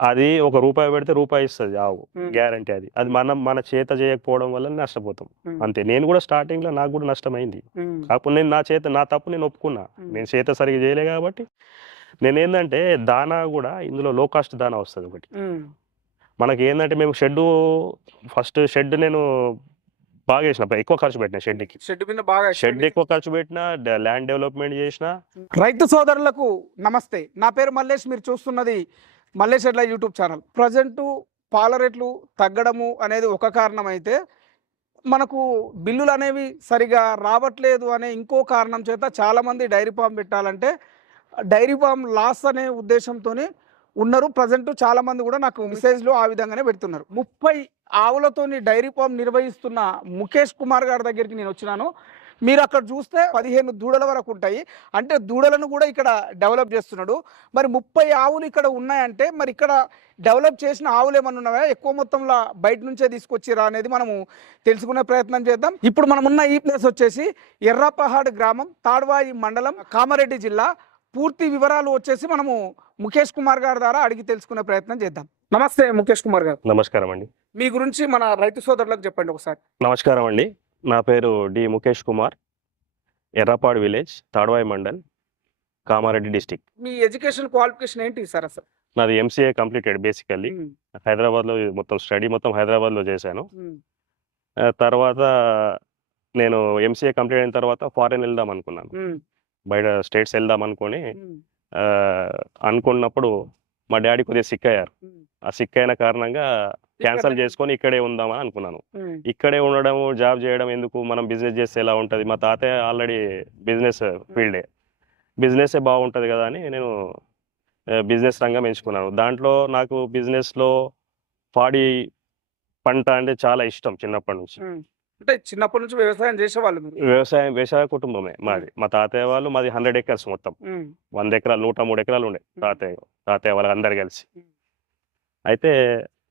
అది ఒక రూపాయి పెడితే రూపాయి ఇస్తుంది ఆవు గ్యారంటీ అది. అది మనం మన చేత చేయకపోవడం వల్ల నష్టపోతాం. అంతే. నేను కూడా స్టార్టింగ్లో నాకు కూడా నష్టమైంది. కాకపోతే నేను నా చేత నా తప్పు నేను ఒప్పుకున్నా. నేను చేత సరిగా చేయలే కాబట్టి. నేను ఏంటంటే దానా కూడా ఇందులో లో కాస్ట్ దానా వస్తుంది ఒకటి. మనకి ఏంటంటే మేము షెడ్ ఫస్ట్ షెడ్ నేను బాగా చేసిన ఎక్కువ ఖర్చు పెట్టిన షెడ్కి షెడ్ మీద బాగా షెడ్ ఎక్కువ ఖర్చు పెట్టిన ల్యాండ్ డెవలప్మెంట్ చేసిన. రైతు సోదరులకు నమస్తే. నా పేరు మల్లేష్ మీరు చూస్తున్నది మల్లేష్ ఎడ్ల యూట్యూబ్ ఛానల్. ప్రజెంటు పాల రేట్లు తగ్గడము అనేది ఒక కారణం అయితే మనకు బిల్లులు అనేవి సరిగా రావట్లేదు అనే ఇంకో కారణం చేత చాలామంది డైరీ ఫామ్ పెట్టాలంటే డైరీ ఫామ్ లాస్ అనే ఉద్దేశంతోనే ఉన్నారు. ప్రజెంట్ చాలామంది కూడా నాకు మెసేజ్లో ఆ విధంగానే పెడుతున్నారు. ముప్పై ఆవులతోని డైరీ ఫామ్ నిర్వహిస్తున్న ముఖేష్ కుమార్ గారి దగ్గరికి నేను వచ్చినాను. మీరు అక్కడ చూస్తే పదిహేను దూడల వరకు ఉంటాయి. అంటే దూడలను కూడా ఇక్కడ డెవలప్ చేస్తున్నాడు. మరి ముప్పై ఆవులు ఇక్కడ ఉన్నాయంటే మరి ఇక్కడ డెవలప్ చేసిన ఆవులు ఏమన్నా ఉన్నాయా? ఎక్కువ మొత్తంలో బయట నుంచే తీసుకొచ్చిరా అనేది మనము తెలుసుకునే ప్రయత్నం చేద్దాం. ఇప్పుడు మనం ఉన్న ఈ ప్లేస్ వచ్చేసి ఎర్రపహాడ్ గ్రామం తాడ్వాయి మండలం కామారెడ్డి జిల్లా. పూర్తి వివరాలు వచ్చేసి మనము ముఖేష్ కుమార్ గారి ద్వారా అడిగి తెలుసుకునే ప్రయత్నం చేద్దాం. నమస్తే ముఖేష్ కుమార్ గారు. నమస్కారం అండి. మీ గురించి మన రైతు సోదరులకు చెప్పండి ఒకసారి. నమస్కారం అండి. నా పేరు D Mukesh Kumar. Errapadu village Tadwai mandal Kamareddy district. మీ ఎడ్యుకేషన్ క్వాలిఫికేషన్ ఏంటి సార్ అసలు? నాది ఎంసీఏ కంప్లీటెడ్ బేసికల్లీ. హైదరాబాద్లో మొత్తం స్టడీ మొత్తం హైదరాబాద్లో చేశాను. తర్వాత నేను ఎంసీఏ కంప్లీట్ అయిన తర్వాత ఫారెన్ వెళ్దాం అనుకున్నాను. బయట స్టేట్స్ వెళ్దాం అనుకొని అనుకున్నప్పుడు మా డాడీ కొద్దిగా సిక్ అయ్యారు. ఆ సిక్ అయిన కారణంగా క్యాన్సిల్ చేసుకొని ఇక్కడే ఉందామని అనుకున్నాను. ఇక్కడే ఉండడం జాబ్ చేయడం ఎందుకు మనం బిజినెస్ చేస్తే ఎలా ఉంటుంది? మా తాతయ్య ఆల్రెడీ బిజినెస్ ఫీల్డే బిజినెస్ బాగుంటుంది కదా అని నేను బిజినెస్ రంగం ఎంచుకున్నాను. దాంట్లో నాకు బిజినెస్లో పాడి పంట అంటే చాలా ఇష్టం చిన్నప్పటి నుంచి. అంటే చిన్నప్పటి నుంచి వ్యవసాయం చేసేవాళ్ళు వ్యవసాయం వ్యవసాయ కుటుంబమే మాది. మా తాతయ్య వాళ్ళు మాది హండ్రెడ్ ఎకర్స్ మొత్తం. వంద ఎకరాలు నూట మూడు ఎకరాలు ఉండే తాతయ్య తాతయ్య వాళ్ళు అందరు కలిసి. అయితే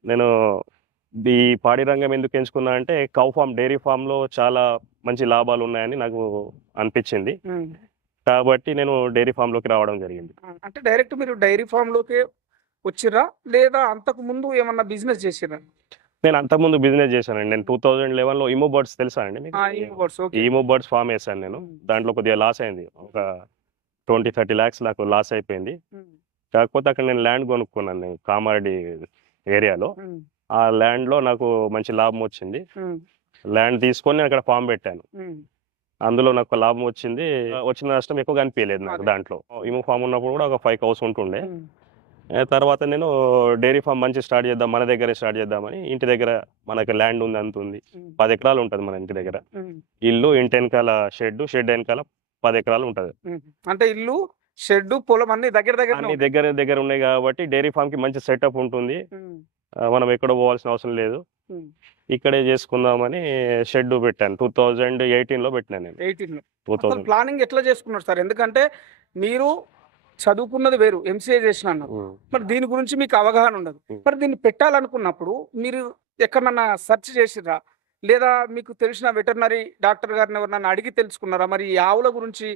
నేను ఈ పాడి రంగం ఎందుకు ఎంచుకున్నా అంటే కౌ ఫామ్ డైరీ ఫామ్లో చాలా మంచి లాభాలు ఉన్నాయని నాకు అనిపించింది. కాబట్టి నేను డైరీ ఫామ్లోకి రావడం జరిగింది. అంటే డైరెక్ట్ మీరు డైరీ ఫామ్లోకి వచ్చిర్రా లేదా అంతకు ముందు ఏమన్నా బిజినెస్ చేసిర్రా నేను అంతకుముందు బిజినెస్ చేశానండి. నేను టూ థౌజండ్ లెవెన్లో ఇమో బర్డ్స్ తెలుసా అండి. ఈమో బర్డ్స్ ఫామ్ వేసాను నేను. దాంట్లో కొద్దిగా లాస్ అయింది. ఒక ట్వంటీ థర్టీ ల్యాక్స్ నాకు లాస్ అయిపోయింది. కాకపోతే అక్కడ నేను ల్యాండ్ కొనుక్కున్నాను. నేను కామారెడ్డి ఏరియాలో. ఆ ల్యాండ్లో నాకు మంచి లాభం వచ్చింది. ల్యాండ్ తీసుకొని నేను అక్కడ ఫామ్ పెట్టాను. అందులో నాకు లాభం వచ్చింది. వచ్చిన నష్టం ఎక్కువ కనిపించలేదు నాకు. దాంట్లో. ఇమో ఫామ్ ఉన్నప్పుడు కూడా ఒక ఫైవ్ కౌస్ ఉంటుండే. తర్వాత నేను డైరీ ఫామ్ మంచి స్టార్ట్ చేద్దాం మన దగ్గరే స్టార్ట్ చేద్దామని ఇంటి దగ్గర మనకి ల్యాండ్ ఉంది అంత ఉంది. పది ఎకరాలు ఉంటుంది మన ఇంటి దగ్గర. ఇల్లు ఇంటి వెనకాల షెడ్ షెడ్ వెనకాల పది ఎకరాలు ఉంటుంది. అంటే ఇల్లు షెడ్ పొలం అన్ని దగ్గర దగ్గర అన్ని దగ్గర దగ్గర ఉన్నాయి కాబట్టి డైరీ ఫామ్కి మంచి సెటప్ ఉంటుంది. మనం ఎక్కడ పోవాల్సిన అవసరం లేదు. ఇక్కడే చేసుకుందామని షెడ్ పెట్టాను. టూ థౌజండ్ ఎయిటీన్లో పెట్టినాను నేను. Eighteen two thousand. ప్లానింగ్ ఎట్లా చేసుకున్నారు సార్? ఎందుకంటే మీరు చదువుకున్నది వేరు ఎంసీఏ చేసిన మరి దీని గురించి మీకు అవగాహన ఉండదు. మరి దీన్ని పెట్టాలనుకున్నప్పుడు మీరు ఎక్కడన్నా సెర్చ్ చేసిర్రా? లేదా మీకు తెలిసిన వెటర్నరీ డాక్టర్ గారిని ఎవరినన్నా అడిగి తెలుసుకున్నారా? మరి ఈ ఆవుల గురించి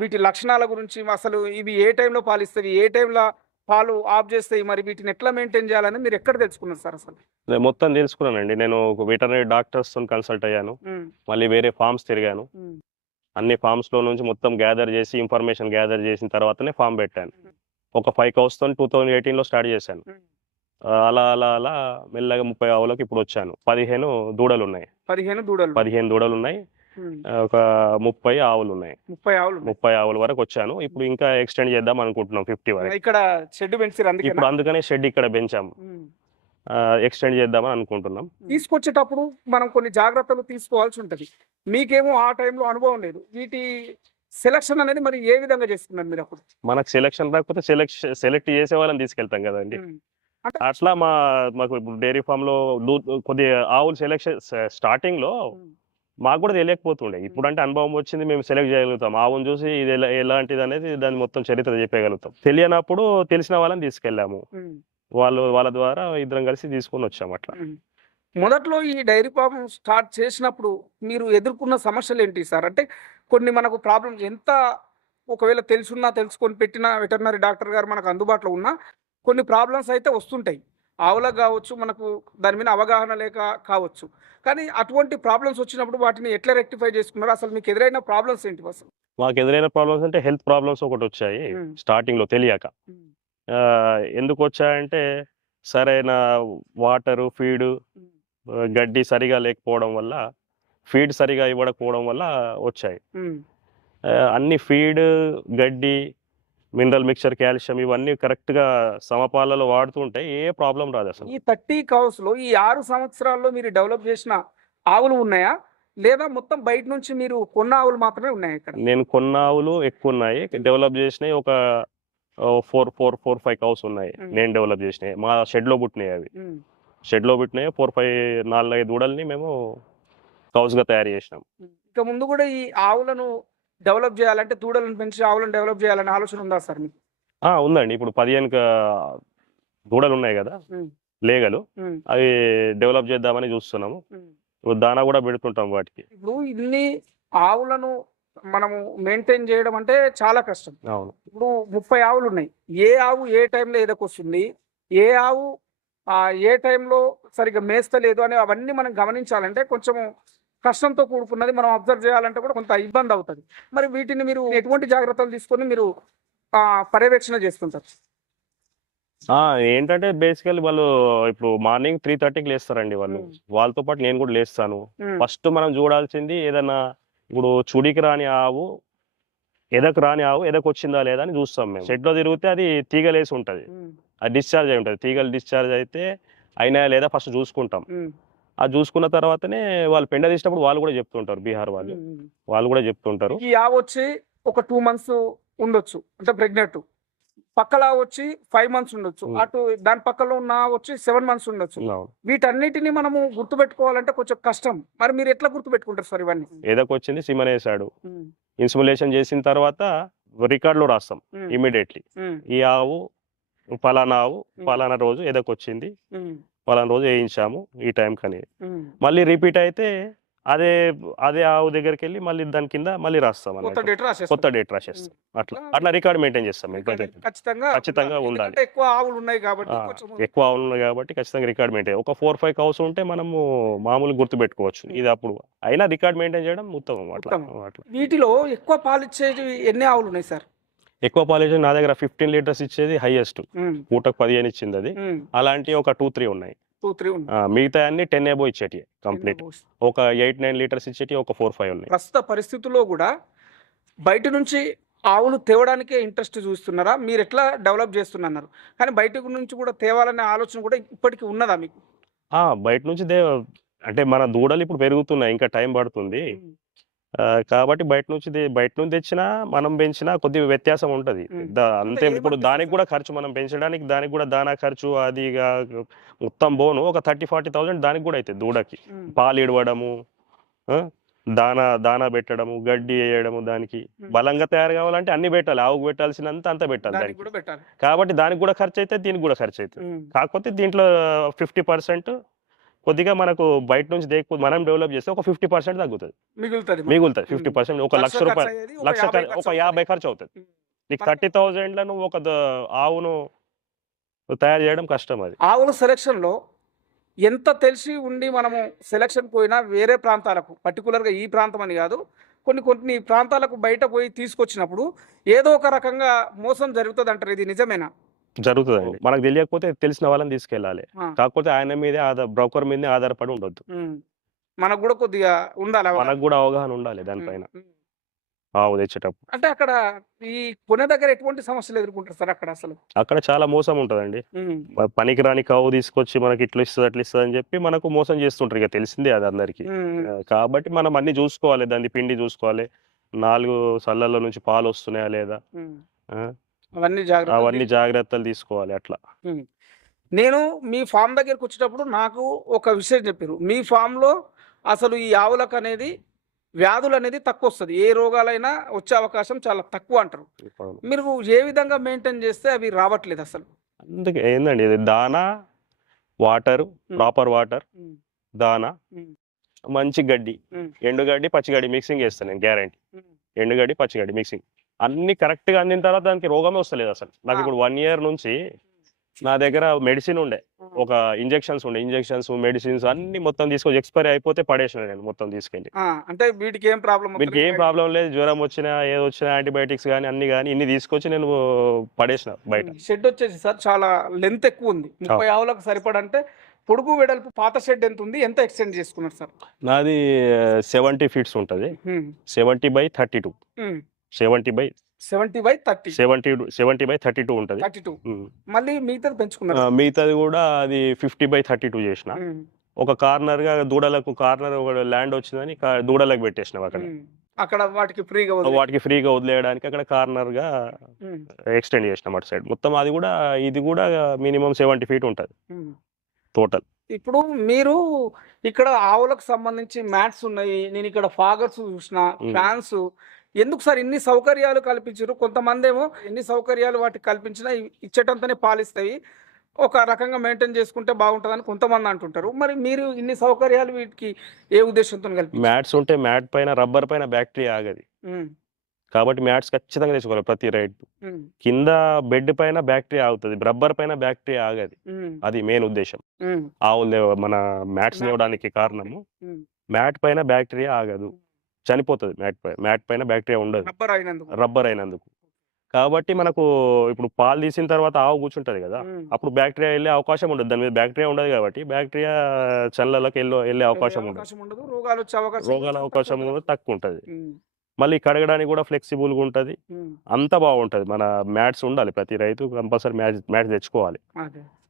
వీటి లక్షణాల గురించి అసలు ఇవి ఏ టైంలో పాలిస్తాయి? ఏ టైంలో పాలు ఆఫ్ చేస్తాయి? మరి వీటిని ఎట్లా మెయింటైన్ చేయాలని మీరు ఎక్కడ తెలుసుకున్నారు సార్ అసలు? నేను మొత్తం తెలుసుకున్నానండి. నేను ఒక వెటర్నరీ డాక్టర్స్తో కన్సల్ట్ అయ్యాను. మళ్ళీ వేరే ఫార్మ్స్ తిరిగాను. అన్ని ఫార్మ్స్లో నుంచి మొత్తం గ్యాదర్ చేసి ఇన్ఫర్మేషన్ గ్యాదర్ చేసిన తర్వాతనే ఫామ్ పెట్టాను. ఒక ఫైవ్ కౌస్తో టూ థౌజండ్ ఎయిటీన్లో స్టార్ట్ చేశాను. అలా అలా అలా మెల్లగా ముప్పై ఆవులకు ఇప్పుడు వచ్చాను. పదిహేను దూడలు ఉన్నాయి పదిహేను దూడలు. పదిహేను దూడలు ఉన్నాయి ఒక ముప్పై ఆవులు ఉన్నాయి ముప్పై ఆవులు. ముప్పై ఆవుల వరకు వచ్చాను. ఇప్పుడు ఇంకా ఎక్స్టెండ్ చేద్దాం అనుకుంటున్నాం ఫిఫ్టీ వరకు. ఇక్కడ షెడ్ పెంచారు అందుకే ఇప్పుడు అందుకనే షెడ్ ఇక్కడ పెంచాము ఎక్స్టెండ్ చేద్దామని అనుకుంటున్నాం. తీసుకొచ్చేటప్పుడు మనం కొన్ని జాగ్రత్తలు తీసుకోవాల్సి ఉంటుంది. మీకేమో ఆ టైంలో అనుభవం లేదు. వీటి సెలక్షన్ అనేది మరి ఏ విధంగా చేస్తున్నారు మీరు అప్పుడు? మనకు సెలెక్షన్ రాకపోతే సెలెక్ట్ సెలెక్ట్ చేసే వాళ్ళని తీసుకెళ్తాం కదండి. అట్లా మా మాకు ఇప్పుడు డైరీ ఫామ్లో దూ- కొద్దిగా ఆవులు సెలెక్షన్ స్టార్టింగ్లో మాకు కూడా తెలియకపోతుండే. ఇప్పుడు అంటే అనుభవం వచ్చింది మేము సెలెక్ట్ చేయగలుగుతాం. ఆవును చూసి ఇది ఎలా ఎలాంటిది అనేది దాని మొత్తం చరిత్ర చెప్పగలుగుతాం. తెలియనప్పుడు తెలిసిన వాళ్ళని తీసుకెళ్ళాము. వాళ్ళు వాళ్ళ ద్వారా ఇద్దరం కలిసి తీసుకొని వచ్చాము అట్లా. మొదట్లో ఈ డైరీ ఫామ్ స్టార్ట్ చేసినప్పుడు మీరు ఎదుర్కొన్న సమస్యలు ఏంటి సార్? అంటే కొన్ని మనకు ప్రాబ్లమ్స్ ఎంత ఒకవేళ తెలుసున్నా తెలుసుకొని పెట్టిన వెటర్నరీ డాక్టర్ గారు మనకు అందుబాటులో ఉన్నా కొన్ని ప్రాబ్లమ్స్ అయితే వస్తుంటాయి. ఆవులకు కావచ్చు మనకు దాని మీద అవగాహన లేక కావచ్చు. కానీ అటువంటి ప్రాబ్లమ్స్ వచ్చినప్పుడు వాటిని ఎట్లా రెక్టిఫై చేసుకున్నారు? అసలు మీకు ఎదురైన ప్రాబ్లమ్స్ ఏంటి అసలు? మాకు ఎదురైన ప్రాబ్లమ్స్ అంటే హెల్త్ ప్రాబ్లమ్స్ ఒకటి వచ్చాయి మ్మ్. స్టార్టింగ్లో తెలియక ఎందుకు వచ్చాయంటే సరైన వాటరు ఫీడు గడ్డి సరిగా లేకపోవడం వల్ల ఫీడ్ సరిగా ఇవ్వకపోవడం వల్ల వచ్చాయి. అన్ని ఫీడ్ గడ్డి మినరల్ మిక్చర్ కాల్షియం ఇవన్నీ కరెక్ట్గా సమపాలలో వాడుతుంటే ఏ ప్రాబ్లం రాదు అసలు. ఈ థర్టీ కౌస్లో ఈ ఆరు సంవత్సరాల్లో మీరు డెవలప్ చేసిన ఆవులు ఉన్నాయా? లేదా మొత్తం బయట నుంచి మీరు కొన్న ఆవులు మాత్రమే ఉన్నాయా ఇక్కడ? నేను కొన్న ఆవులు ఎక్కువ ఉన్నాయి. డెవలప్ చేసినవి ఒక four four four five cows ఉన్నాయి. నేను డెవలప్ చేసినవి. మా షెడ్లో పుట్టినాయి అవి. ఉమ్, షెడ్లో పుట్టినాయి ఫోర్ ఫైవ్ నాలుగైదు దూడల్ని మేము కౌస్గా తయారు చేసినాం. ఇక ముందు కూడా ఈ ఆవులను డెవలప్ చేయాలంటే దూడలను పెంచి ఆవులను డెవలప్ చేయాలనే ఆలోచన ఉందా సార్ మీకు? ఆ ఉందండి. ఇప్పుడు పదిహేను క- దూడలు ఉన్నాయి కదా. ఉమ్, లేగలు. ఉమ్, అవి డెవలప్ చేద్దామని చూస్తున్నాము. ఉమ్. ఇప్పుడు దానా కూడా పెడుతుంటాం వాటికి. ఇప్పుడు ఇన్ని ఆవులను మనము మెయింటైన్ చేయడం అంటే చాలా కష్టం. అవును. ఇప్పుడు ముప్పై ఆవులు ఉన్నాయి. ఏ ఆవు ఏ టైంలో ఎదకొస్తుంది ఏ ఆవు ఆ, ఏ టైంలో సరిగ్గా మేస్తలేదు? అని అవన్నీ మనం గమనించాలంటే కొంచెం కష్టంతో కూడుకున్నది మనం అబ్జర్వ్ చేయాలంటే కూడా కొంత ఇబ్బంది అవుతుంది. మరి వీటిని మీరు ఎటువంటి జాగ్రత్తలు తీసుకొని మీరు పర్యవేక్షణ చేసుకుంటారు? ఆ, ఏంటంటే బేసికల్లీ వాళ్ళు ఇప్పుడు మార్నింగ్ త్రీ థర్టీకి లేస్తారండి వాళ్ళు. వాళ్ళతో పాటు నేను కూడా లేస్తాను. ఫస్ట్ మనం చూడాల్సింది ఏదన్నా ఇప్పుడు చుడికి రాని ఆవు ఎదకు రాని ఆవు ఎదకు వచ్చిందా లేదా అని చూస్తాం మేము. షెడ్లో తిరిగితే అది తీగలేసి ఉంటది. అది డిశ్చార్జ్ అయి ఉంటది. తీగలు డిశ్చార్జ్ అయితే అయినా లేదా ఫస్ట్ చూసుకుంటాం. అది చూసుకున్న తర్వాతనే వాళ్ళు పెండ తీసినప్పుడు వాళ్ళు కూడా చెప్తుంటారు బీహార్ వాళ్ళు. వాళ్ళు కూడా చెప్తుంటారు. ఈ ఆవు వచ్చి ఒక టూ మంత్స్ ఉండొచ్చు అంటే ప్రెగ్నెంట్. పక్కల వచ్చి ఫైవ్ మంత్స్ ఉండొచ్చు. అటు దాని పక్కలో ఉన్న వచ్చి సెవెన్ మంత్స్ ఉండొచ్చు. వీటన్నిటిని మనము గుర్తుపెట్టుకోవాలంటే కొంచెం కష్టం. మరి మీరు ఎట్లా గుర్తుపెట్టుకుంటారు సార్ ఇవన్నీ? ఎదకు వచ్చింది సిమన్ వేసాడు ఉమ్, ఇన్సుములేషన్ చేసిన తర్వాత రికార్డులో రాస్తాం ఇమీడియట్లీ. ఈ ఆవు ఫలానా ఆవు. ఫలానా రోజు ఎదకొచ్చింది ఫలానా రోజు వేయించాము ఈ టైం కని ఉమ్. మళ్ళీ రిపీట్ అయితే అదే అదే ఆవు దగ్గరికి వెళ్ళి మళ్ళీ దాని కింద మళ్ళీ రాస్తాం కొత్త. డేట్ రాసేస్తాం. అట్లా. అట్లా రికార్డ్ మెయింటైన్ చేస్తాం ఖచ్చితంగా ఖచ్చితంగా ఉండాలి. ఎక్కువ ఆవులు ఉన్నాయి కాబట్టి ఎక్కువ ఆవులు ఉన్నాయి కాబట్టి ఖచ్చితంగా రికార్డ్ మెయింటైన్ ఒక ఫోర్ ఫైవ్ కౌస్ ఉంటే మనము మామూలు గుర్తు పెట్టుకోవచ్చు ఇది అప్పుడు అయినా రికార్డ్ మెయింటైన్ చేయడం ఉత్తమం అట్లా. అట్లా. వీటిలో ఎక్కువ పాలు ఇచ్చేవి ఎన్ని ఆవులు ఉన్నాయి సార్? ఎక్కువ పాలేజ్ నా దగ్గర ఫిఫ్టీన్ లీటర్స్ ఇచ్చేది హైయెస్ట్ పూటకు పదిహేను ఇచ్చింది అది. అలాంటి ఒక టూ త్రీ ఉన్నాయి. మిగతా అన్ని టెన్ ఏబో ఇచ్చేటి కంప్లీట్ ఒక ఎయిట్ నైన్ లీటర్స్ ఇచ్చేటి ఒక ఫోర్ ఫైవ్ ఉన్నాయి. ప్రస్తుత పరిస్థితుల్లో కూడా బయట నుంచి ఆవులు తేవడానికే ఇంట్రెస్ట్ చూస్తున్నారా? మీరు ఎట్లా డెవలప్ చేస్తున్నారు? కానీ బయట నుంచి కూడా తేవాలనే ఆలోచన కూడా ఇప్పటికీ ఉన్నదా మీకు? బయట నుంచి దే అంటే మన దూడలు ఇప్పుడు పెరుగుతున్నాయి ఇంకా టైం పడుతుంది. కాబట్టి బయట నుంచి బయట నుంచి తెచ్చినా మనం పెంచినా కొద్దిగా వ్యత్యాసం ఉంటది. అంతే ఇప్పుడు దానికి కూడా ఖర్చు మనం పెంచడానికి దానికి కూడా దానా ఖర్చు అది మొత్తం బోను ఒక థర్టీ ఫార్టీ థౌసండ్ దానికి కూడా అవుతుంది దూడకి. పాలు ఇడవడము దానా దానా పెట్టడము గడ్డి వేయడము దానికి. బలంగా తయారు కావాలంటే అన్ని పెట్టాలి. ఆవుకు పెట్టాల్సినంత అంత పెట్టాలి దానికి కాబట్టి దానికి కూడా ఖర్చు అయితే దీనికి కూడా ఖర్చు అవుతుంది కాకపోతే దీంట్లో ఫిఫ్టీ పర్సెంట్ కొద్దిగా మనకు బయట నుంచి మనం డెవలప్ చేస్తే ఒక ఫిఫ్టీ పర్సెంట్ తగ్గుతుంది. మిగులుతుంది మిగులుతుంది. ఫిఫ్టీ పర్సెంట్ ఒక లక్ష రూపాయలు లక్ష ఒక యాభై అవుతుంది. ఖర్చు అవుతుంది. నీకు థర్టీ థౌజండ్లో నువ్వు ఒక ఆవును తయారు చేయడం కష్టం అది. ఆవుల సెలక్షన్లో ఎంత తెలిసి ఉండి మనము సెలక్షన్ పోయినా వేరే ప్రాంతాలకు పర్టికులర్గా ఈ ప్రాంతం అని కాదు కొన్ని కొన్ని ప్రాంతాలకు బయట పోయి తీసుకొచ్చినప్పుడు ఏదో ఒక రకంగా మోసం జరుగుతుంది అంటారు ఇది నిజమేనా? జరుగుతుందండి. మనకు తెలియకపోతే తెలిసిన వాళ్ళని తీసుకెళ్ళాలి. కాకపోతే ఆయన మీదే ఆధార్ బ్రోకర్ మీదే ఆధారపడి ఉండొద్దు. మనకు కూడా కొద్దిగా ఉండాలి. మనకు కూడా అవగాహన ఉండాలి దానిపైన. ఆవు తెచ్చేటప్పుడు అంటే అక్కడ ఈ కొనే దగ్గర ఎటువంటి సమస్యలు ఎదుర్కొంటారు సార్ అక్కడ అసలు? అక్కడ చాలా మోసం ఉంటుందండి. ఉమ్. మ- పనికిరాని కావు తీసుకొచ్చి మనకి ఇట్లా ఇస్తుంది అట్లా ఇస్తుంది అని చెప్పి మనకు మోసం చేస్తుంటారు ఇక తెలిసిందే అది అందరికి. కాబట్టి మనం అన్ని చూసుకోవాలి. దాన్ని పిండి చూసుకోవాలి. నాలుగు సల్లల్లో నుంచి పాలు వస్తున్నాయా లేదా? అవన్నీ జాగ్రత్త అవన్నీ జాగ్రత్తలు తీసుకోవాలి అట్లా. నేను మీ ఫామ్ దగ్గరికి వచ్చేటప్పుడు నాకు ఒక విషయం చెప్పారు మీ ఫామ్లో అసలు ఈ ఆవులకు అనేది వ్యాధులు అనేది తక్కువ వస్తుంది. ఏ రోగాలైనా వచ్చే అవకాశం చాలా తక్కువ అంటారు. మీరు ఏ విధంగా మెయింటైన్ చేస్తే అవి రావట్లేదు అసలు? అందుకే ఏందండి ఇది? దానా వాటర్ ప్రాపర్ వాటర్. దానా. మంచి గడ్డి. ఎండుగడ్డి పచ్చిగడ్డి మిక్సింగ్ చేస్తాను నేను గ్యారంటీ. ఎండుగడ్డి పచ్చిగడ్డి మిక్సింగ్. అన్ని కరెక్ట్గా అందిన తర్వాత దానికి రోగమే వస్తలేదు అసలు. నాకు. ఇప్పుడు వన్ ఇయర్ నుంచి నా దగ్గర మెడిసిన్ ఉండే. ఒక ఇంజెక్షన్స్ ఉండే. ఇంజెక్షన్స్ మెడిసిన్స్ అన్ని మొత్తం తీసుకొని ఎక్స్పైరీ అయిపోతే పడేసిన నేను మొత్తం తీసుకెళ్ళి అంటే వీటికి ఏం ప్రాబ్లం వీటికి ఏం ప్రాబ్లం లేదు. జ్వరం వచ్చినా ఏది వచ్చినా యాంటీబయాటిక్స్ కానీ అన్ని కానీ ఇన్ని తీసుకొచ్చి నేను పడేసిన బయట. షెడ్ వచ్చేసి సార్ చాలా లెంత్ ఎక్కువ ఉంది. ముప్పై ఆవులకు సరిపడంటే పొడుగు వెడల్పు పాత షెడ్ ఎంత ఉంది? ఎంత ఎక్స్టెండ్ చేసుకున్నారు సార్? నాది సెవెంటీ ఫీట్స్ ఉంటుంది. Seventy by thirty two. Seventy by seventy by thirty. Seventy seventy by thirty two ఉంటుంది. Thirty two. మళ్ళీ మిగతాది పెంచుకున్నారు. మిగతాది కూడా అది ఫిఫ్టీ బై థర్టీ టూ చేసిన. ఒక కార్నర్గా దూడలకు కార్నర్ ఒక ల్యాండ్ వచ్చిందని దూడలకు పెట్టేసినాం అక్కడ. అక్కడ వాటికి ఫ్రీగా వాటికి ఫ్రీగా వదిలేయడానికి అక్కడ కార్నర్గా ఎక్స్టెండ్ చేసినాం అటు సైడ్. మొత్తం అది కూడా ఇది కూడా మినిమం సెవెంటీ ఫీట్ ఉంటుంది. టోటల్. ఇప్పుడు మీరు ఇక్కడ ఆవులకు సంబంధించి మ్యాట్స్ ఉన్నాయి నేను ఇక్కడ ఫాగర్స్ చూసిన. ఫ్యాన్స్ ఎందుకు సార్ ఇన్ని సౌకర్యాలు కల్పించారు? కొంతమంది ఏమో ఎన్ని సౌకర్యాలు వాటికి కల్పించినా ఇచ్చేటంతనే పాలిస్తాయి. ఒక రకంగా మెయింటైన్ చేసుకుంటే బాగుంటుందని కొంతమంది అంటుంటారు. మరి మీరు ఇన్ని సౌకర్యాలు వీటికి ఏ ఉద్దేశంతో కల్పించారు? మ్యాట్స్ ఉంటే మ్యాట్ పైన రబ్బర్ పైన బ్యాక్టీరియా ఆగది. కాబట్టి మ్యాట్స్ ఖచ్చితంగా తెచ్చుకోవాలి ప్రతి ఉమ్, కింద బెడ్ పైన బ్యాక్టీరియా ఆగుతుంది రబ్బర్ పైన బ్యాక్టీరియా ఆగది. అది మెయిన్ ఉద్దేశం. ఆవులు మన మ్యాట్స్ Mat. తేవడానికి కారణము. మ్యాట్ పైన బ్యాక్టీరియా ఆగదు. చనిపోతుంది మ్యాట్ పైన మ్యాట్ పైన బ్యాక్టీరియా ఉండదు. రబ్బర్ అయినందుకు. రబ్బర్ అయినందుకు. కాబట్టి మనకు ఇప్పుడు పాలు తీసిన తర్వాత ఆవు కూర్చుంటది కదా. అప్పుడు బ్యాక్టీరియా వెళ్ళే అవకాశం ఉండదు. దాని మీద బ్యాక్టీరియా ఉండదు కాబట్టి బ్యాక్టీరియా చల్లలకు వెళ్ళే వెళ్ళే అవకాశం ఉండదు. రోగాలు వచ్చే అవకాశం రోగాల అవకాశం కూడా తక్కువ ఉంటుంది మళ్ళీ కడగడానికి కూడా ఫ్లెక్సిబుల్గా ఉంటుంది. అంత బాగుంటుంది. మన మ్యాట్స్ ఉండాలి. ప్రతి రైతు కంపల్సరీ మ్యాట్ మ్యాట్స్ తెచ్చుకోవాలి.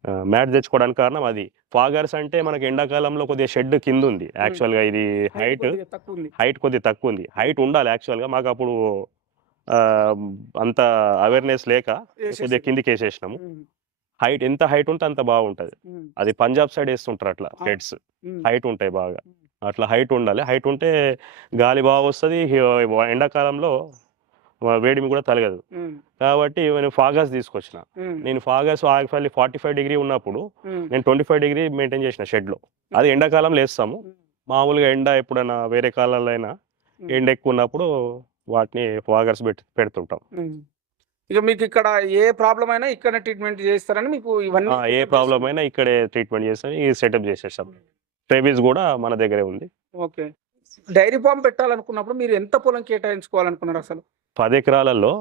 మ్యాట్ తెచ్చుకోవడానికి కారణం అది. ఫాగర్స్ అంటే మనకి ఎండాకాలంలో కొద్దిగా షెడ్ కింద ఉంది యాక్చువల్గా ఇది హైట్ హైట్ కొద్దిగా తక్కువ ఉంది హైట్ ఉండాలి యాక్చువల్గా. మాకు అప్పుడు అంత అవేర్నెస్ లేక. కొద్దిగా కిందికి వేసేసినాము. హైట్ ఎంత హైట్ ఉంటే అంత బాగుంటది. అది పంజాబ్ సైడ్ వేస్తుంటారు అట్లా. హెడ్స్ హైట్ ఉంటాయి బాగా. అట్లా హైట్ ఉండాలి. హైట్ ఉంటే గాలి బాగా వస్తుంది. ఎండాకాలంలో వేడిమి కూడా తలగదు. కాబట్టి నేను ఫాగస్ తీసుకొచ్చిన. నేను ఫాగస్ యాక్చువల్లీ ఫార్టీ ఫైవ్ డిగ్రీ ఉన్నప్పుడు నేను ట్వంటీ ఫైవ్ డిగ్రీ మెయింటైన్ చేసిన షెడ్లో. అది ఎండాకాలంలో వేస్తాము ఉమ్, మామూలుగా ఎండ ఎప్పుడైనా వేరే కాలాల్లో అయినా. ఎండ ఎక్కువ ఉన్నప్పుడు వాటిని ఫాగర్స్ పెట్టి పెడుతుంటాం. ఇక మీకు ఇక్కడ ఏ ప్రాబ్లం అయినా ఇక్కడ ట్రీట్మెంట్ చేస్తారని మీకు ఇవన్నీ ఏ ప్రాబ్లం అయినా ఇక్కడే ట్రీట్మెంట్ చేస్తాం. ఈ సెటప్ చేసేస్తాం ట్రేబీస్ కూడా మన దగ్గరే ఉంది. ఓకే. డైరీ ఫామ్ పెట్టాలనుకున్నప్పుడు మీరు ఎంత పొలం కేటాయించుకోవాలనుకున్నారు అసలు? పది ఎకరాలలో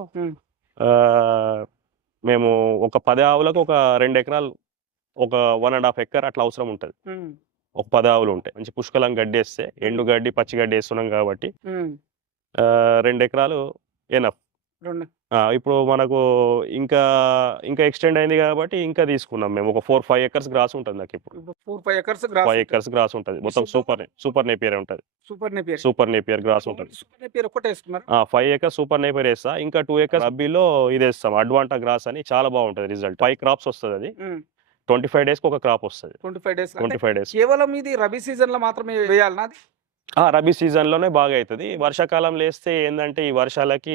మేము ఒక పది ఆవులకు ఒక రెండు ఎకరాలు ఒక వన్ అండ్ హాఫ్ ఎకర్ అట్లా అవసరం ఉంటుంది. ఒక పది ఆవులు ఉంటాయి. మంచి పుష్కలం గడ్డి వేస్తే ఎండు గడ్డి పచ్చి గడ్డి వేస్తున్నాం కాబట్టి రెండు ఎకరాలు ఎనఫ్ ఇప్పుడు మనకు ఇంకా ఇంకా ఎక్స్టెండ్ అయింది కాబట్టి ఇంకా తీసుకున్నాం మేము. ఒక ఫోర్ ఫైవ్ ఎకర్స్ గ్రాస్ ఉంటుంది నాకు ఇప్పుడు. Four five acres five acres grass ఉంటుంది. మొత్తం సూపర్ సూపర్ నేపియర్ ఉంటుంది. Super Napier super Napier grass ఉంటుంది. ఫైవ్ ఎకర్స్ సూపర్ నేపియర్ వేస్తా. ఇంకా టూ ఎకర్స్ రబ్బీలో ఇది వేస్తాం. అడ్వాంటా గ్రాస్ అని చాలా బాగుంటుంది రిజల్ట్ ఫైవ్ క్రాప్స్ వస్తుంది అది. ట్వంటీ ఫైవ్ డేస్కి ఒక క్రాప్ వస్తుంది. Twenty five days twenty five days కేవలం ఇది రబీ సీజన్లో మాత్రమే వేయాలనా అది? రబీ సీజన్లోనే బాగా అవుతుంది వర్షాకాలం లేస్తే ఏంటంటే ఈ వర్షాలకి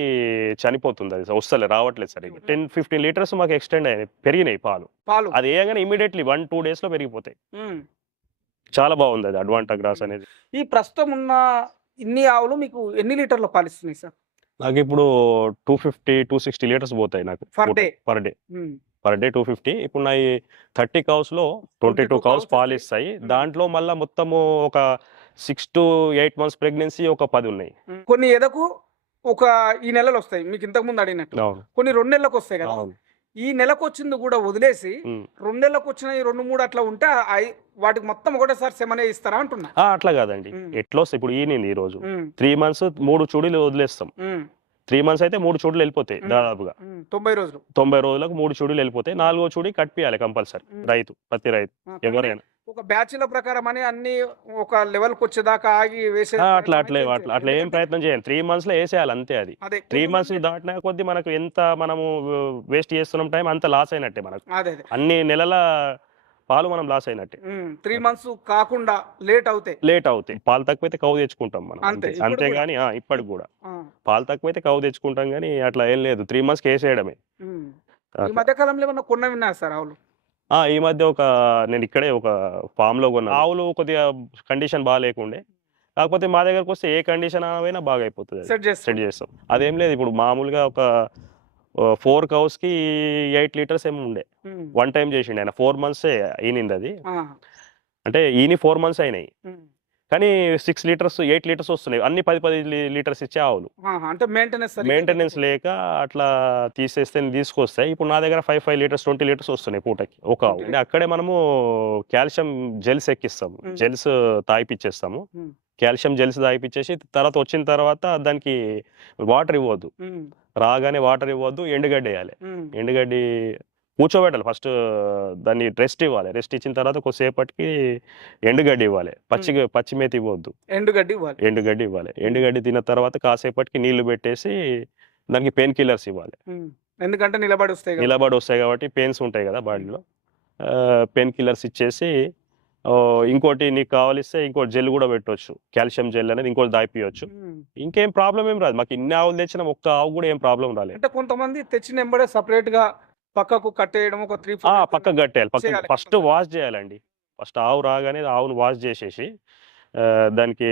చనిపోతుంది అది. వస్తలే రావట్లేదు సరిగ్గా. టెన్ ఫిఫ్టీన్ లీటర్స్ మాకు ఎక్స్టెండ్ అయ్యాయి పెరిగినాయి పాలు. పాలు. అది వేయగానే ఇమీడియట్లీ వన్ టూ డేస్లో పెరిగిపోతాయి. చాలా బాగుంది అది అడ్వాంటా గ్రాస్ అనేది. ఈ ప్రస్తుతం ఉన్న ఇన్ని ఆవులు మీకు ఎన్ని లీటర్లు పాలిస్తున్నాయి సార్? నాకు ఇప్పుడు two fifty two sixty litres పోతాయి నాకు Per day? Per day. Per day two fifty. ఇప్పుడు నా ఈ థర్టీ కౌస్లో ట్వంటీ టూ 22 కౌస్ cows పాలు వస్తాయి. ఇస్తాయి. Hmm. దాంట్లో మళ్ళీ మొత్తము ఒక six to eight months pregnancy ఒక పది ఉన్నాయి. కొన్ని ఎదకు ఒక ఈ నెలలు వస్తాయి. మీకు ఇంతకు ముందు అడిగినట్టు. కొన్ని రెండు నెలలకు వస్తాయి కదా. ఈ నెలకు వచ్చింది కూడా వదిలేసి. రెండు నెలలకు వచ్చిన ఈ రెండు మూడు అట్లా ఉంటే వాటికి మొత్తం ఒకటేసారి సెమనే ఇస్తారా అంటున్నా. అట్లా కాదండి. ఎట్లా వస్తాయి? ఇప్పుడు ఈనింది ఈ రోజు త్రీ మంత్స్ మూడు చూడీలు వదిలేస్తాం. త్రీ మంత్స్ అయితే మూడు చూడీలు వెళ్ళిపోతాయి. దాదాపుగా. తొంభై రోజులు. తొంభై రోజులకు మూడు చూడీలు వెళ్ళిపోతాయి. నాలుగో చూడి కట్టియాలి కంపల్సరీ. రైతు ప్రతి రైతు ఎవరైనా. ఒక బ్యాచ్ల ప్రకారం అని అన్ని ఒక లెవెల్కి వచ్చేదాకా ఆగి వేసే అట్లా అట్లా అట్లా అట్లా ఏం ప్రయత్నం చేయండి త్రీ మంత్స్లో వేసేయాలి అంతే అది. త్రీ మంత్స్ దాటిన కొద్దీ మనకు ఎంత మనము వేస్ట్ చేస్తున్నాం టైం అంత లాస్ అయినట్టే మనకు. అన్ని నెలల పాలు మనం లాస్ అయినట్టే. త్రీ మంత్స్ కాకుండా లేట్ అవుతాయి. లేట్ అవుతాయి. పాలు తక్కువైతే కవు తెచ్చుకుంటాం మనం. అంతే, అంతే ఇప్పుడు అంతే కూడా. కానీ ఇప్పటికి కూడా. పాలు తక్కువైతే కవు తెచ్చుకుంటాం కానీ అట్లా ఏం లేదు. త్రీ మంత్స్కి వేసేయడమే. ఉమ్. ఈ. మధ్య కాలంలో ఏమన్నా కొన్న విన్నారు సార్ ఆవులు? ఆ, ఈ మధ్య ఒక నేను ఇక్కడే ఒక ఫామ్లో కొన్నా. ఆవులు కొద్దిగా కండిషన్ బాగా లేకుండే కాకపోతే మా దగ్గరకు వస్తే ఏ కండిషన్ అయినా బాగా అయిపోతుంది సెట్ చేస్తాం. అదేం లేదు. ఇప్పుడు మామూలుగా ఒక ఫోర్ కౌస్కి ఎయిట్ లీటర్స్ ఏమో ఉండే. వన్ టైం చేసిండు ఆయన. ఫోర్ మంత్స్ ఈనింది అది అంటే ఈని ఫోర్ మంత్స్ అయినాయి. కానీ సిక్స్ లీటర్స్ ఎయిట్ లీటర్స్ వస్తున్నాయి. అన్ని పది పది లీటర్స్ ఇచ్చే ఆవులు. అంటే మెయింటెనెన్స్ మెయింటెనెన్స్ లేక అట్లా తీసేస్తే తీసుకొస్తాయి. ఇప్పుడు నా దగ్గర five five litres twenty litres వస్తున్నాయి పూటకి ఒక ఆవు. అంటే అక్కడే మనము కాల్షియం జెల్స్ ఎక్కిస్తాము. జెల్స్ తాగిపిచ్చేస్తాము. కాల్షియం జెల్స్ తాగిపిచ్చేసి తర్వాత వచ్చిన తర్వాత దానికి వాటర్ ఇవ్వద్దు. రాగానే వాటర్ ఇవ్వద్దు ఎండుగడ్డి వేయాలి. ఎండుగడ్డి కూర్చోబెట్టాలి. ఫస్ట్ దాన్ని రెస్ట్ ఇవ్వాలి. రెస్ట్ ఇచ్చిన తర్వాత కొద్దిసేపటికి ఎండుగడ్డి ఇవ్వాలి. పచ్చి పచ్చి మేత ఇవ్వద్దు. ఎండుగడ్డి ఇవ్వాలి. ఎండుగడ్డి ఇవ్వాలి. ఎండుగడ్డి తిన్న తర్వాత కాసేపటికి నీళ్ళు పెట్టేసి దానికి పెయిన్ కిల్లర్స్ ఇవ్వాలి. ఎందుకంటే నిలబడి వస్తాయి నిలబడి వస్తాయి కాబట్టి పెయిన్స్ ఉంటాయి కదా బాడీలో. పెయిన్ కిల్లర్స్ ఇచ్చేసి ఇంకోటి నీకు కావాలిస్తే ఇంకోటి జెల్ కూడా పెట్టవచ్చు కాల్షియం జెల్ అనేది ఇంకోటి దాయిపియొచ్చు ఉమ్. ఇంకేం ప్రాబ్లం ఏం రాదు మాకు ఇన్ని ఆవులు తెచ్చినా ఒక్క ఆవు కూడా ఏం ప్రాబ్లం రాలేదు అంటే కొంతమంది తెచ్చిన ఎంబడే సపరేట్గా పక్కకు కట్టేయడం ఒక త్రీ ఆ, పక్కకు కట్టేయాలి పక్క ఫస్ట్. వాష్ చేయాలండి ఫస్ట్ ఆవు రాగానే ఆవును వాష్ చేసేసి దానికి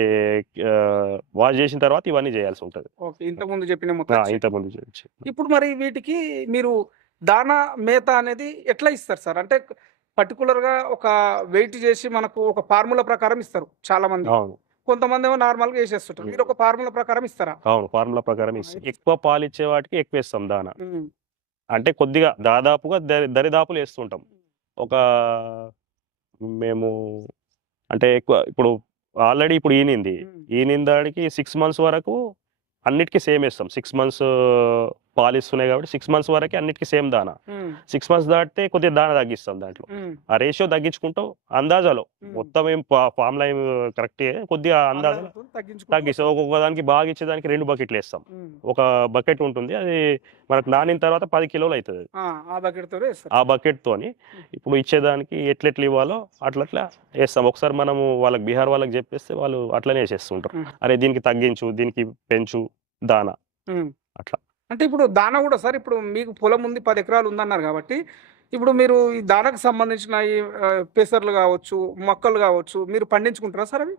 వాష్ చేసిన తర్వాత ఇవన్నీ చేయాల్సి ఉంటుంది ఓకే ఇంతకు ముందు చెప్పిన. ఇంతకుముందు. ఇప్పుడు మరి వీటికి మీరు దానా మేత అనేది ఎట్లా ఇస్తారు సార్ అంటే పర్టికులర్గా ఒక వెయిట్ చేసి మనకు ఒక ఫార్ములా ప్రకారం ఇస్తారు చాలా మంది అవును. కొంతమంది ఏమో నార్మల్గా వేసేస్తుంటారు. మీరు ఒక ఫార్ములా ప్రకారం ఇస్తారా? అవును ఫార్ములా ప్రకారం ఇస్తాం. ఎక్కువ పాలు ఇచ్చే వాటికి ఎక్కువ ఇస్తాం దానా. అంటే కొద్దిగా దాదాపుగా దరి దరిదాపులు వేస్తుంటాం. ఒక మేము అంటే ఎక్కువ ఇప్పుడు ఆల్రెడీ ఇప్పుడు ఈనింది. ఉమ్, ఈనిందాడికి సిక్స్ మంత్స్ వరకు అన్నిటికీ సేమ్ ఇస్తాం సిక్స్ మంత్స్ పాలు ఇస్తున్నాయి కాబట్టి సిక్స్ మంత్స్ వరకే అన్నిటికీ సేమ్ దానా. సిక్స్ మంత్స్ దాటితే కొద్దిగా దానా తగ్గిస్తాం దాంట్లో. ఆ రేషియో తగ్గించుకుంటాం అందాజాలో. మొత్తం ఏం ఫార్ములా ఏం కరెక్టే కొద్దిగా అందాజ ఆదాయంతో తగ్గించుకుంటూ. తగ్గిస్తాం. ఒక్కొక్క దానికి బాగా ఇచ్చేదానికి రెండు బకెట్లు వేస్తాం ఒక బకెట్ ఉంటుంది. అది మనకు నానిన తర్వాత పది కిలోలు అవుతుంది ఆ, బకెట్ తోనే ఇప్పుడు ఇచ్చేదానికి ఎట్లెట్లు ఇవ్వాలో అట్లట్లా వేస్తాం. ఒకసారి మనము వాళ్ళకి బీహార్ వాళ్ళకి చెప్పేస్తే వాళ్ళు అట్లనే వేసేస్తుంటారు. అరే దీనికి తగ్గించు దీనికి పెంచు దానా. అట్లా. అంటే ఇప్పుడు దాన కూడా సార్ ఇప్పుడు మీకు పొలం ఉంది పది ఎకరాలు ఉందన్నారు కాబట్టి ఇప్పుడు మీరు ఈ దానకు సంబంధించిన ఈ పెసర్లు కావచ్చు మొక్కలు కావచ్చు మీరు పండించుకుంటారా సార్ అవి?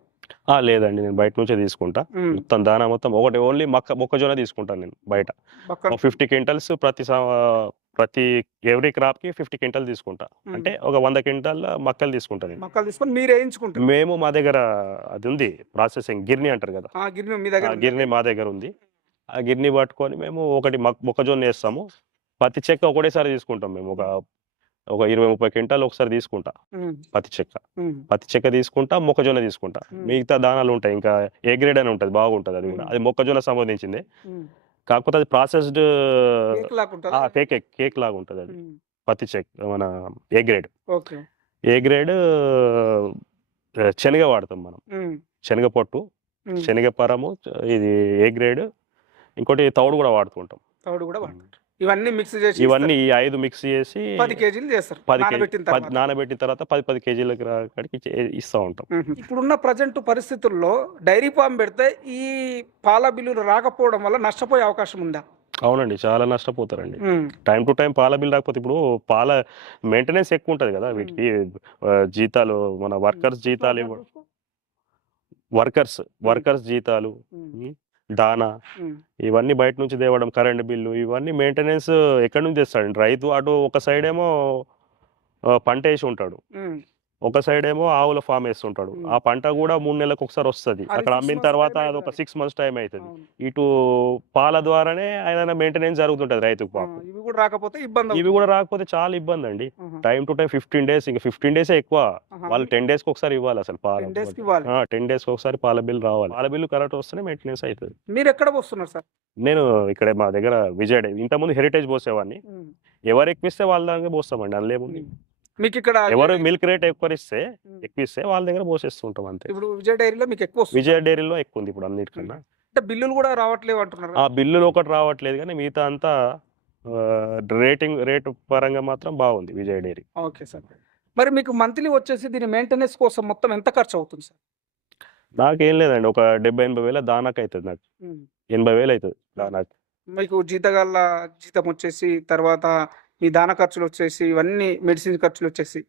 లేదండి నేను బయట నుంచే తీసుకుంటా. మొత్తం దానా మొత్తం ఒకటి ఓన్లీ మొక్క మొక్కజొన్న తీసుకుంటాను నేను బయట. ఫిఫ్టీ క్వింటల్స్ ప్రతి ప్రతి ఎవ్రీ క్రాప్కి ఫిఫ్టీ క్వింటల్ తీసుకుంటా. అంటే ఒక వంద క్వింటల్ మొక్కలు తీసుకుంటాను నేను. మొక్కలు తీసుకొని మీరు వేయించుకుంటారు మేము మా దగ్గర అది ఉంది ప్రాసెసింగ్ గిర్ని అంటారు కదా? గిర్ని మా దగ్గర ఉంది. ఆ గిర్ని పట్టుకొని మేము ఒకటి మొక్- మొక్కజొన్న వేస్తాము. పత్తి చెక్క ఒకటేసారి తీసుకుంటాం మేము. ఒక ఒక ఇరవై ముప్పై క్వింటాలు ఒకసారి తీసుకుంటా పత్తి చెక్క. పత్తి చెక్క తీసుకుంటా మొక్కజొన్న తీసుకుంటా. మిగతా దానాలు ఉంటాయి. ఇంకా ఏ గ్రేడ్ అని ఉంటుంది. బాగుంటుంది అది కూడా. అది మొక్కజొన్న సంబంధించింది. కాకపోతే అది ప్రాసెస్డ్ కేక్? కేక్ లాగా ఉంటుంది అది. పత్తి చెక్ మన ఏ గ్రేడ్. ఏ గ్రేడ్ శనగ వాడతాం మనం. శనగ పొట్టు. శనగ పరము ఇది ఏ గ్రేడ్ ఇంకోటి తౌడు కూడా వాడుతుంటాం తౌడు కూడా ఇవన్నీ మిక్స్ చేసి ఇవన్నీ ఈ ఐదు మిక్స్ చేసి. పది కేజీలు చేస్తారు. పది కేజీ నానబెట్టిన తర్వాత. పది పది కేజీలకు కాడికి ఇస్తూ ఉంటాం. ఇప్పుడున్న ప్రజెంట్ పరిస్థితుల్లో డైరీ ఫామ్ పెడితే ఈ పాల బిల్లులు రాకపోవడం వల్ల నష్టపోయే అవకాశం ఉందా? అవునండి చాలా నష్టపోతారండి. టైం టు టైం పాల బిల్ రాకపోతే ఇప్పుడు పాల మెయింటెనెన్స్ ఎక్కువ ఉంటుంది కదా వీటికి. జీతాలు మన వర్కర్స్ జీతాలు వర్కర్స్ వర్కర్స్ జీతాలు. దానా. ఇవన్నీ బయట నుంచి తేవడం కరెంట్ బిల్లు ఇవన్నీ మెయింటెనెన్స్ ఎక్కడి నుంచి తెస్తాడండి రైతు అటు ఒక సైడ్ ఏమో పంట వేసి ఉంటాడు. ఒక సైడ్ ఏమో ఆవుల ఫామ్ వేస్తుంటాడు. ఆ పంట కూడా మూడు నెలలకు ఒకసారి వస్తుంది అక్కడ అమ్మిన తర్వాత అది ఒక. సిక్స్ మంత్స్ టైం అవుతుంది. ఇటు పాల ద్వారానే ఆయన మెయింటెనెన్స్ జరుగుతుంటది రైతుకు పాపం ఇవి కూడా రాకపోతే ఇబ్బంది ఇవి కూడా రాకపోతే చాలా ఇబ్బంది అండి. Time to time fifteen days ఇంకా ఫిఫ్టీన్ డేస్ ఎక్కువ. వాళ్ళు టెన్ డేస్కి ఒకసారి ఇవ్వాలి అసలు పాల 10 days కి ఇవ్వాలి. టెన్ డేస్కి ఒకసారి పాల బిల్ రావాలి పాల బిల్లు కరెక్ట్ వస్తేనే మెయింటెనెన్స్ అవుతుంది మీరు ఎక్కడ పోస్తున్నారు సార్ నేను ఇక్కడ మా దగ్గర విజయ్ ఇంతకుముందు హెరిటేజ్ పోసేవాడిని. ఎవరు ఎక్కువిస్తే వాళ్ళ దగ్గర పోస్తామండి అందులో. మీకు ఇక్కడ ఎవరు మిల్క్ రేట్ ఎక్కువ ఇస్తే మ్మ్. ఎక్కువిస్తే వాళ్ళ దగ్గర పోసేస్తుంటాం అంతే. ఇప్పుడు విజయ డైరీలో మీకు ఎక్కువ విజయ డైరీలో ఎక్కువ ఉంది ఇప్పుడు అన్నిటికన్నా. అంటే బిల్లులు కూడా రావట్లేవు అంటున్నారు ఆ బిల్లులు ఒకటి రావట్లేదు కానీ మిగతా అంతా రేటింగ్ రేటు పరంగా మాత్రం బాగుంది విజయ డైరీ. Okay sir. మరి మీకు మంత్లీ వచ్చేసి దీని మెయింటెనెన్స్ కోసం మొత్తం ఎంత ఖర్చు అవుతుంది సార్? నాకేం లేదండి ఒక డెబ్బై ఎనభై వేల దానాకు అవుతుంది నాకు. ఎనభై వేలు అవుతుంది దానాకు. మీకు జీతగాళ్ళ జీతం వచ్చేసి తర్వాత మీ దాన ఖర్చులు వచ్చేసి ఇవన్నీ మెడిసిన్ ఖర్చులు వచ్చేసి.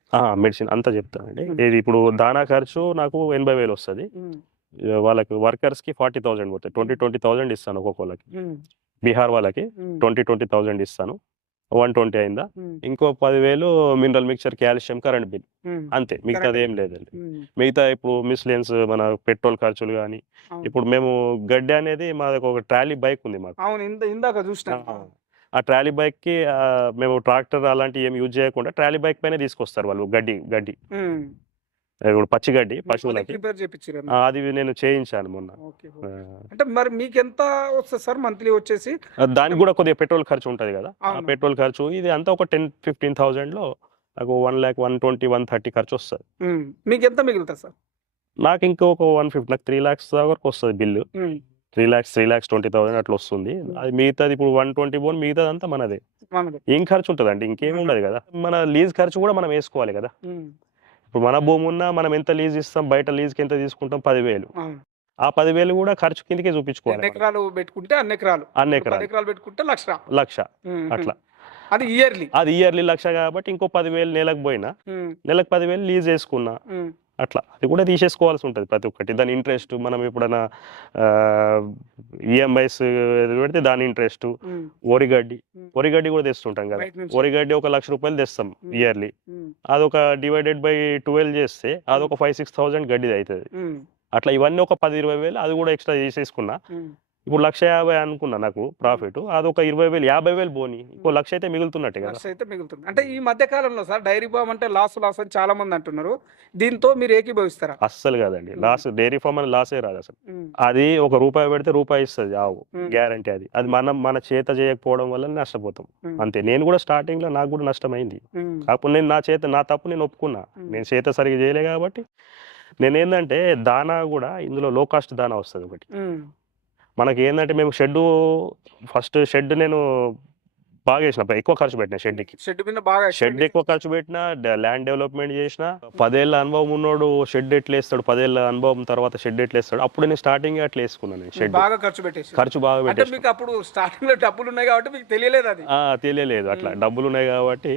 మెడిసిన్ అంతా చెప్తానండి. ఇది ఇప్పుడు దానా ఖర్చు నాకు ఎనభై వేలు వస్తుంది. వాళ్ళకి వర్కర్స్కి ఫార్టీ థౌసండ్ పోతాయి. ట్వంటీ ట్వంటీ థౌసండ్ ఇస్తాను ఒక్కొక్కరికి ఉమ్, బీహార్ వాళ్ళకి ట్వంటీ ట్వంటీ థౌజండ్ ఇస్తాను. వన్ ట్వంటీ అయిందా? ఇంకో పదివేలు mineral mixture calcium current bill. అంతే. మిగతాది ఏం లేదండి. మిగతా ఇప్పుడు మిస్లెన్స్ మన పెట్రోల్ ఖర్చులు కానీ. ఇప్పుడు మేము గడ్డి అనేది మాది ఒక ట్రాలీ బైక్ ఉంది మాకు. ఇందాక చూసిన. ఆ ట్రాలీ బైక్కి ఆ, మేము ట్రాక్టర్ అలాంటివి ఏం యూజ్ చేయకుండా ట్రాలీ బైక్ పైన తీసుకొస్తారు వాళ్ళు గడ్డి గడ్డి. ఇప్పుడు పచ్చి గడ్డి పశువులకి. అది నేను చేయించాను మొన్న. అంటే మరి మీకు ఎంత వస్తుంది సార్ మంత్లీ వచ్చేసి? దానికి కూడా కొద్దిగా పెట్రోల్ ఖర్చు ఉంటుంది కదా. ఆ. పెట్రోల్ ఖర్చు ఇది అంతా ఒక టెన్ ఫిఫ్టీన్ థౌజండ్లో నాకు one lakh one twenty one thirty ఖర్చు వస్తుంది. మీకు ఎంత మిగులుతుంది సార్? నాకు ఇంకొక వన్ ఫిఫ్టీ నాకు త్రీ ల్యాక్స్ వరకు వస్తుంది bill. Three lakhs three lakhs twenty thousand అట్లా వస్తుంది. అది మిగతాది ఇప్పుడు వన్ ట్వంటీ పోన్ మిగతాది అంతా మనదే. ఏం ఖర్చు ఉంటుంది అంటే ఇంకేం ఉండదు కదా. మన లీజ్ ఖర్చు కూడా మనం వేసుకోవాలి కదా. ఉమ్, ఇప్పుడు మన భూమి ఉన్నా మనం ఎంత లీజ్ ఇస్తాం? బయట లీజ్కి ఎంత తీసుకుంటాం? పదివేలు. ఆ. పదివేలు కూడా ఖర్చు కిందకే చూపించుకోవాలి. ఎకరాలు పెట్టుకుంటే అన్ని ఎకరాలు. అన్ని ఎకరాలు. ఎకరాలు పెట్టుకుంటే లక్ష. లక్ష. అట్లా. అది ఇయర్లీ అది ఇయర్లీ లక్ష కాబట్టి ఇంకో పదివేలు నెలకు పోయినా నెలకు పదివేలు లీజ్ వేసుకున్నా అట్లా. అది కూడా తీసేసుకోవాల్సి ఉంటుంది ప్రతి ఒక్కటి. దాని ఇంట్రెస్ట్ మనం ఎప్పుడైనా ఈఎంఐస్ పెడితే దాని ఇంట్రెస్ట్ వరిగడ్డి వరిగడ్డి కూడా తెస్తుంటాం కదా. వరిగడ్డి ఒక లక్ష రూపాయలు తెస్తాం. ఇయర్లీ అదొక డివైడెడ్ బై ట్వెల్వ్ చేస్తే అదొక ఫైవ్ సిక్స్ థౌసండ్ గడ్డిది అవుతుంది అట్లా ఇవన్నీ ఒక పది ఇరవై వేలు అది కూడా ఎక్స్ట్రా చేసేసుకున్నా ఇప్పుడు లక్ష యాభై అనుకున్నా నాకు ప్రాఫిట్. అదొక ఇరవై వేలు యాభై వేలు పోని. ఇంకో లక్ష అయితే మిగులుతున్నట్టే కదా. లక్ష అయితే మిగులుతుంది. అంటే ఈ మధ్య కాలంలో సార్ డైరీ ఫామ్ అంటే లాస్ లాస్ అని చాలా మంది అంటున్నారు. దీంతో మీరు ఏకీభవిస్తారా? అస్సలు కాదండి. లాస్ డైరీ ఫామ్ అని లాసే రాదు అసలు. అది ఒక రూపాయి పెడితే రూపాయి ఇస్తుంది ఆవు. గ్యారంటీ అది. అది మనం మన చేత చేయకపోవడం వల్ల నష్టపోతాం. అంతే. నేను కూడా స్టార్టింగ్లో నాకు కూడా నష్టమైంది. కాకపోతే నేను నా చేత నా తప్పు నేను ఒప్పుకున్నా. నేను చేత సరిగా చేయలే కాబట్టి. నేను ఏంటంటే దానా కూడా ఇందులో లో కాస్ట్ దానా వస్తుంది ఒకటి. మనకి ఏంటంటే మేము షెడ్ ఫస్ట్ షెడ్ నేను బాగా చేసిన ఎక్కువ ఖర్చు పెట్టిన షెడ్కి షెడ్ మీద బాగా షెడ్ ఎక్కువ ఖర్చు పెట్టిన ల్యాండ్ డెవలప్మెంట్ చేసిన పదేళ్ళ అనుభవం ఉన్నోడు షెడ్ ఎట్లా వేస్తాడు పదేళ్ళ అనుభవం తర్వాత షెడ్ ఎట్లా వేస్తాడు అప్పుడు నేను స్టార్టింగ్ అట్లా వేసుకున్నాను నేను షెడ్ బాగా ఖర్చు పెట్టేసి. ఖర్చు బాగా మీకు అప్పుడు స్టార్టింగ్లో డబ్బులు ఉన్నాయి కాబట్టి మీకు తెలియలేదు అది. తెలియలేదు అట్లా. డబ్బులు ఉన్నాయి కాబట్టి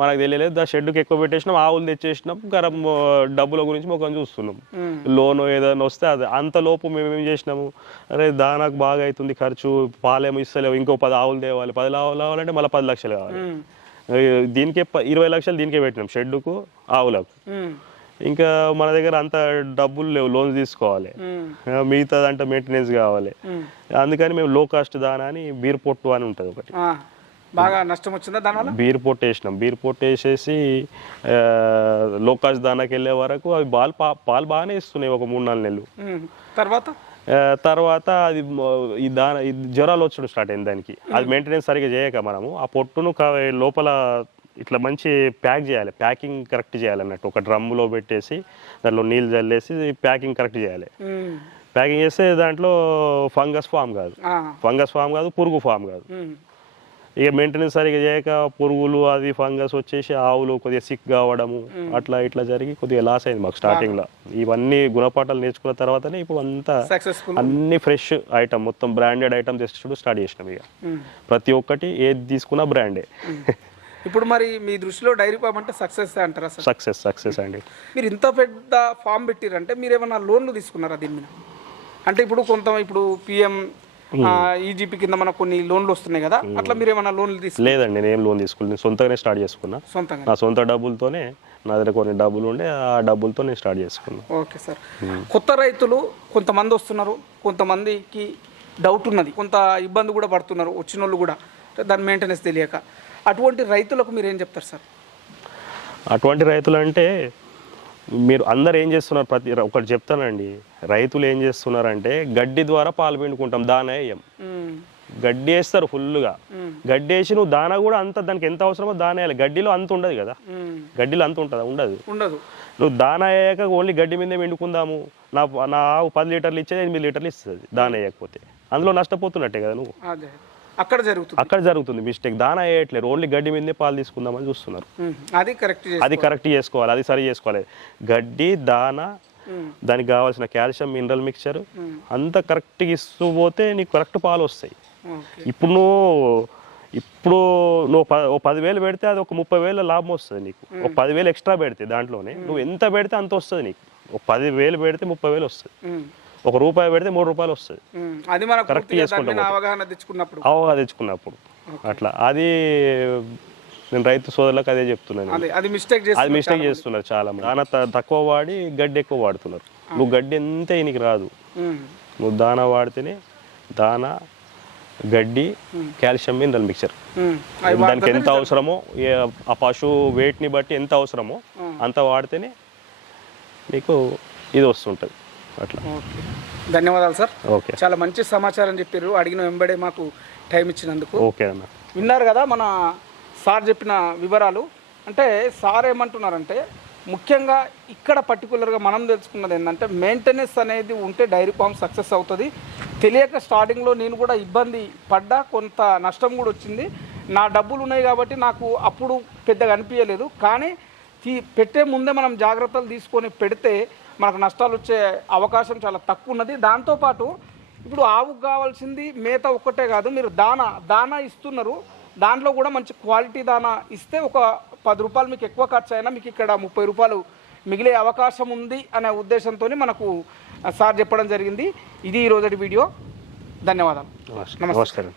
మనకు తెలియలేదు. దా షెడ్కి ఎక్కువ పెట్టేసినాం ఆవులు తెచ్చేసినాం గరం డబ్బుల గురించి ముఖం చూస్తున్నాం. లోన్ ఏదైనా వస్తే అది. అంత లోపు మేము ఏం చేసినాము? అరే దానాకు బాగా అవుతుంది ఖర్చు పాలేమో ఇస్తలేవు ఇంకో పది ఆవులు తేవాలి. పది ఆవులు కావాలంటే మళ్ళీ పది లక్షలు కావాలి. దీనికే ఇరవై లక్షలు దీనికే పెట్టినాం షెడ్డుకు ఆవులకు. ఇంకా మన దగ్గర అంత డబ్బులు లేవు లోన్స్ తీసుకోవాలి. మిగతాదంటే మెయింటెనెన్స్ కావాలి. అందుకని మేము లో కాస్ట్ దానా అని బీర్ పొట్టు అని ఉంటుంది ఒకటి. బాగా నష్టం వచ్చిందా దానివల్ల? బీర్ పొట్టు వేసినాం. బీర్ పొట్టు వేసేసి ఆ, లో కాస్ట్ దానాకి వెళ్ళే వరకు అవి పాలు పా- పాలు బాగానే ఇస్తున్నాయి ఒక మూడు నాలుగు నెలలు. తర్వాత? తర్వాత అది ఈ దాన ఈ జ్వరాలు వచ్చడం స్టార్ట్ అయింది దానికి. అది మెయింటెనెన్స్ సరిగా చేయక మనము. ఆ పొట్టును లోపల ఇట్లా మంచి ప్యాక్ చేయాలి. ప్యాకింగ్ కరెక్ట్ చేయాలి అన్నట్టు. ఒక డ్రమ్ములో పెట్టేసి దాంట్లో నీళ్ళు చల్లేసి ప్యాకింగ్ కరెక్ట్ చేయాలి. ప్యాకింగ్ చేస్తే దాంట్లో ఫంగస్ ఫామ్ కాదు. ఫంగస్ ఫామ్ కాదు పురుగు ఫామ్ కాదు. ఇక మెయింటెనెన్స్ సరిగా చేయక పురుగులు అది ఫంగస్ వచ్చేసి ఆవులు కొద్దిగా సిక్ కావడము. అట్లా ఇట్లా జరిగి కొద్దిగా లాస్ అయింది మాకు స్టార్టింగ్లో. ఇవన్నీ గుణపాఠాలు నేర్చుకున్న తర్వాతనే ఇప్పుడు అంతా అన్ని ఫ్రెష్ ఐటమ్ మొత్తం బ్రాండెడ్ ఐటమ్ తెచ్చుడు స్టార్ట్ చేసినాం ఇక. ప్రతి ఒక్కటి ఏది తీసుకున్నా బ్రాండే. ఇప్పుడు మరి మీ దృష్టిలో డైరీ ఫామ్ అంటే సక్సెస్ అంటారా సక్సెస్ సక్సెస్ అండి. మీరు ఇంత పెద్ద ఫామ్ పెట్టిరంటే మీరు ఏమైనా లోన్లు తీసుకున్నారా దీని మీద? అంటే ఇప్పుడు కొంత ఇప్పుడు పిఎం ఈజీపీ కింద మనకు కొన్ని లోన్లు వస్తున్నాయి కదా అట్లా మీరు ఏమైనా లోన్లు తీసుకు లేదండి నేను ఏం లోన్ తీసుకోలేదు. నేను సొంతంగానే స్టార్ట్ చేసుకున్నా. సొంతంగా నా సొంత డబ్బులతోనే నా దగ్గర కొన్ని డబ్బులు ఉండే ఆ డబ్బులతో నేను స్టార్ట్ చేసుకున్నా. Okay sir. కొత్త రైతులు కొంతమంది వస్తున్నారు కొంతమందికి డౌట్ ఉన్నది కొంత ఇబ్బంది కూడా పడుతున్నారు వచ్చిన వాళ్ళు కూడా. దాని మెయింటెనెన్స్ తెలియక. అటువంటి రైతులకు మీరు ఏం చెప్తారు సార్? అటువంటి రైతులు అంటే మీరు అందరు ఏం చేస్తున్నారు? ప్రతి ఒకటి చెప్తానండి. రైతులు ఏం చేస్తున్నారంటే గడ్డి ద్వారా పాలు పిండుకుంటాం దానా వేయం గడ్డి వేస్తారు ఫుల్గా గడ్డి వేసి నువ్వు దానా కూడా అంత దానికి ఎంత అవసరమో దానా వేయాలి. గడ్డిలో అంత ఉండదు కదా. గడ్డిలో అంత ఉంటుందా? ఉండదు. ఉండదు. నువ్వు దానా వేయక ఓన్లీ గడ్డి మీదే పిండుకుందాము. నా నా ఆవు పది లీటర్లు ఇచ్చేది ఎనిమిది లీటర్లు ఇస్తుంది. దానా వేయకపోతే. అందులో నష్టపోతున్నట్టే కదా నువ్వు. అక్కడ జరుగుతుంది. అక్కడ జరుగుతుంది మిస్టేక్. దానా వేయట్లేదు ఓన్లీ గడ్డి మీదే పాలు తీసుకుందామని చూస్తున్నారు. అది కరెక్ట్ అది కరెక్ట్ చేసుకోవాలి. అది సరి చేసుకోవాలి. గడ్డి దానా దానికి కావాల్సిన కాల్షియం మినరల్ మిక్చర్ అంతా కరెక్ట్గా ఇస్తూ పోతే నీకు కరెక్ట్ పాలు వస్తాయి. ఇప్పుడు నువ్వు ఇప్పుడు నువ్వు ప- ఓ పదివేలు పెడితే అది ఒక ముప్పై వేల లాభం వస్తుంది నీకు. ఒక పదివేలు ఎక్స్ట్రా పెడితే దాంట్లోనే. నువ్వు ఎంత పెడితే అంత వస్తుంది నీకు. ఒక పదివేలు పెడితే ముప్పై వేలు వస్తుంది. ఒక రూపాయి పెడితే మూడు రూపాయలు వస్తుంది. అది పూర్తిగా దాని చేసుకుంటూ. అవగాహన తెచ్చుకున్నప్పుడు. అవగా తెచ్చుకున్నప్పుడు. అట్లా. అది నేను రైతు సోదరులకు అదే చెప్తున్నాను. అదే మిస్టేక్ అది మిస్టేక్ చేస్తున్నారు చాలా మంది దాన తక్కువ వాడి గడ్డి ఎక్కువ వాడుతున్నారు. నువ్వు గడ్డి ఎంత నీకు రాదు. నువ్వు దానా వాడితేనే దానా గడ్డి కాల్షియం మినరల్ మిక్చర్ దానికి ఎంత అవసరమో ఆ పశువు వెయిట్ని బట్టి ఎంత అవసరమో అంత వాడితేనే మీకు ఇది వస్తుంటుంది. అట్లా. ఓకే. ధన్యవాదాలు సార్. ఓకే. చాలా మంచి సమాచారం చెప్పారు అడిగిన వెంబడే మాకు టైం ఇచ్చినందుకు. ఓకే అన్న. విన్నారు కదా మన సార్ చెప్పిన వివరాలు. అంటే సార్ ఏమంటున్నారంటే ముఖ్యంగా ఇక్కడ పర్టికులర్గా మనం తెలుసుకున్నది ఏంటంటే మెయింటెనెన్స్ అనేది ఉంటే డైరీ ఫామ్ సక్సెస్ అవుతుంది. తెలియక స్టార్టింగ్లో నేను కూడా ఇబ్బంది పడ్డా కొంత నష్టం కూడా వచ్చింది. నా డబ్బులు ఉన్నాయి కాబట్టి నాకు అప్పుడు పెద్దగా అనిపించలేదు కానీ తీ పెట్టే ముందే మనం జాగ్రత్తలు తీసుకొని పెడితే మనకు నష్టాలు వచ్చే అవకాశం చాలా తక్కువ ఉన్నది దాంతోపాటు ఇప్పుడు ఆవుకు కావాల్సింది మేత ఒక్కటే కాదు మీరు దానా దానా ఇస్తున్నారు. దాంట్లో కూడా మంచి క్వాలిటీ దానా ఇస్తే ఒక పది రూపాయలు మీకు ఎక్కువ ఖర్చు అయినా మీకు ఇక్కడ ముప్పై రూపాయలు మిగిలే అవకాశం ఉంది అనే ఉద్దేశంతో మనకు సార్ చెప్పడం జరిగింది. ఇది ఈ రోజటి వీడియో. ధన్యవాదాలు. నమస్కారం.